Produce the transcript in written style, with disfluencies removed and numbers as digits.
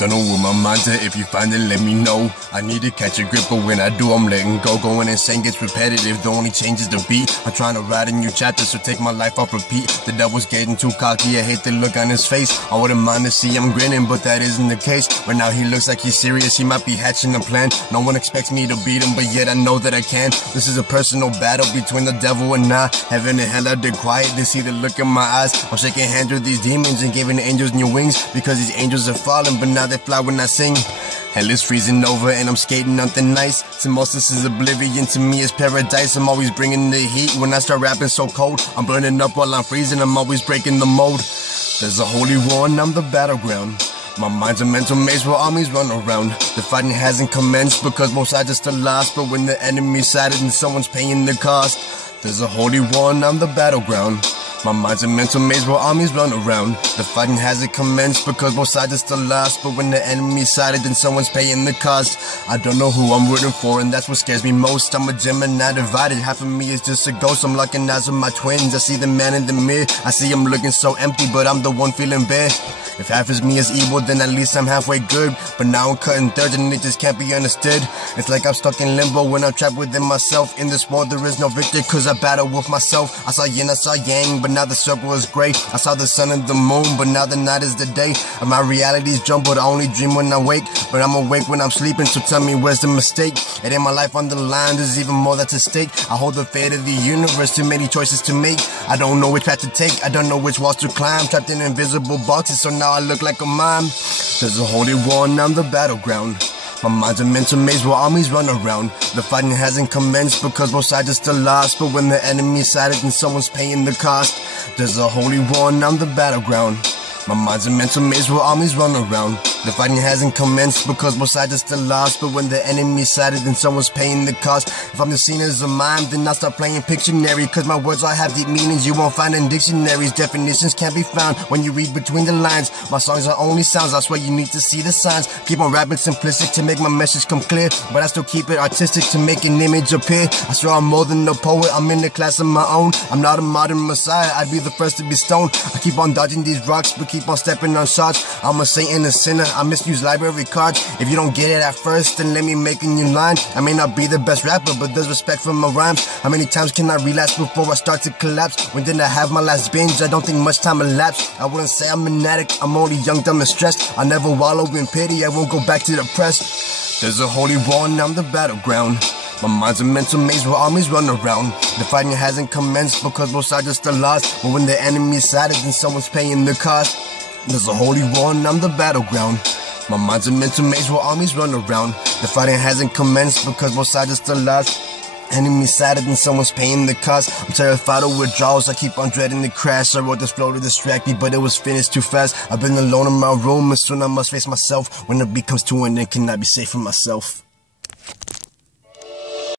Don't know where my mind's at, if you find it, let me know. I need to catch a grip, but when I do, I'm letting go. Going insane gets repetitive, the only change is the beat. I'm trying to write a new chapter, so take my life off repeat. The devil's getting too cocky, I hate the look on his face. I wouldn't mind to see him grinning, but that isn't the case. Right now he looks like he's serious, he might be hatching a plan. No one expects me to beat him, but yet I know that I can. This is a personal battle between the devil and I. Heaven and hell are dead quiet, they see the look in my eyes. I'm shaking hands with these demons and giving the angels new wings, because these angels are falling, but now they fly when I sing. Hell is freezing over and I'm skating on thin ice. To most this is oblivion, to me it's paradise. I'm always bringing the heat when I start rapping so cold. I'm burning up while I'm freezing, I'm always breaking the mold. There's a holy war and I'm the battleground. My mind's a mental maze where armies run around. The fighting hasn't commenced because both sides are still lost, but when the enemy's sided and someone's paying the cost. There's a holy war and I'm the battleground. My mind's a mental maze where armies run around. The fighting hasn't commenced because both sides are still lost, but when the enemy's sided then someone's paying the cost. I don't know who I'm rooting for and that's what scares me most. I'm a Gemini divided, half of me is just a ghost. I'm locking eyes with my twins, I see the man in the mirror. I see him looking so empty, but I'm the one feeling bare. If half is me is evil, then at least I'm halfway good. But now I'm cutting thirds and it just can't be understood. It's like I'm stuck in limbo when I'm trapped within myself. In this world there is no victor cause I battle with myself. I saw yin, I saw yang, but now the circle is gray. I saw the sun and the moon, but now the night is the day. And my reality's jumbled, I only dream when I wake. But I'm awake when I'm sleeping, so tell me where's the mistake? It ain't my life on the line, there's even more that's at stake. I hold the fate of the universe, too many choices to make. I don't know which path to take, I don't know which walls to climb. Trapped in invisible boxes, so now I look like a mime. There's a holy war and I'm the battleground. My mind's a mental maze where armies run around. The fighting hasn't commenced because both sides are still lost, but when the enemy's sided then someone's paying the cost. There's a holy war and I'm the battleground. My mind's a mental maze where armies run around. The fighting hasn't commenced because both sides are still lost, but when the enemy's sided then someone's paying the cost. If I'm the scene as a mime, then I start playing Pictionary, cause my words all have deep meanings you won't find in dictionaries. Definitions can't be found when you read between the lines. My songs are only sounds, I swear you need to see the signs. Keep on rapping simplistic to make my message come clear, but I still keep it artistic to make an image appear. I swear I'm more than a poet, I'm in a class of my own. I'm not a modern messiah, I'd be the first to be stoned. I keep on dodging these rocks, but keep on stepping on shots. I'm a saint and a sinner, I misuse library cards. If you don't get it at first, then let me make a new line. I may not be the best rapper, but there's respect for my rhymes. How many times can I relapse before I start to collapse? When did I have my last binge? I don't think much time elapsed. I wouldn't say I'm an addict, I'm only young, dumb and stressed. I never wallow in pity, I won't go back to the press. There's a holy war and I'm the battleground. My mind's a mental maze where armies run around. The fighting hasn't commenced because both sides are still lost, but when the enemy's sided then someone's paying the cost. There's a holy war and I'm the battleground. My mind's a mental maze where armies run around. The fighting hasn't commenced because both sides are still lost. Enemy sided and someone's paying the cost. I'm terrified of withdrawals, I keep on dreading the crash. I wrote this flow to distract me, but it was finished too fast. I've been alone in my room and soon I must face myself. When the beat comes to an end, can I be safe for myself?